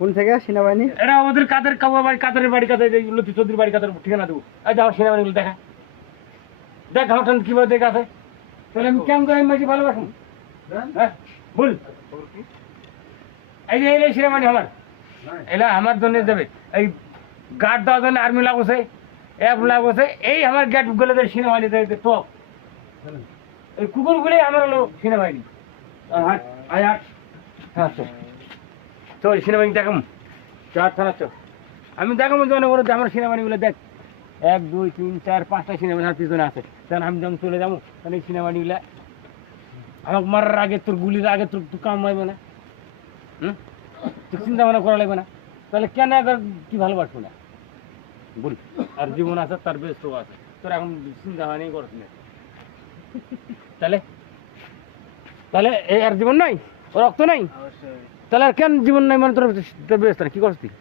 কোন থেকে সেনাবাহিনী? এটা আমাদের কাদের কাবা বাড়ি, কাদের বাড়ি, কাদের লতি চৌধুরীর বাড়ি, কাদের ঠিকানা দেবো। এই যাও সেনাবাহিনীগুলো দেখা, দেখ ঘটন কিভাবে দেখে আছে। তাহলে আমি কেমন করে আমি মাঝে ভালোবাসুন? হ্যাঁ বল। এই যে এই সেনাবাহিনী আমার, এলা আমার জন্য যাবে। এই গার্ড দেওয়ার জন্য আর্মি লাগছে, অ্যাপ লাগছে। এই আমার গেট গুলো সেনাবাহিনী তো এই কুকুরগুলোই আমার হলো সেনাবাহিনী। হাট আয় হাট। হ্যাঁ চল সেনাবাহিনী দেখাম, চার থানা চল। আমি দেখাবো জনগণ আমার সেনাবাহিনীগুলো দেখ, 1 2 3 4 5টা সেনাবাহিনী আর পিছনে আছে। তখন আমি যখন চলে যাবো তখন এই সেনাবাহিনীগুলা আমাকে মারার আগে, তোর গুলির আগে তোর কাম মারবে না। তোর চিন্তা ভাবনা করা লাগবে না। তাহলে কেন একবার কি ভালোবাসবো না বল? আর জীবন আছে, তার বেশ আছে। তোর এখন চিন্তা ভাবনাই করছ না। তাহলে তাহলে এই আর জীবন নাই, ও রক্ত নাই, তাহলে আর কেন জীবন নাই? মানে তোর বেশ কি করছিস?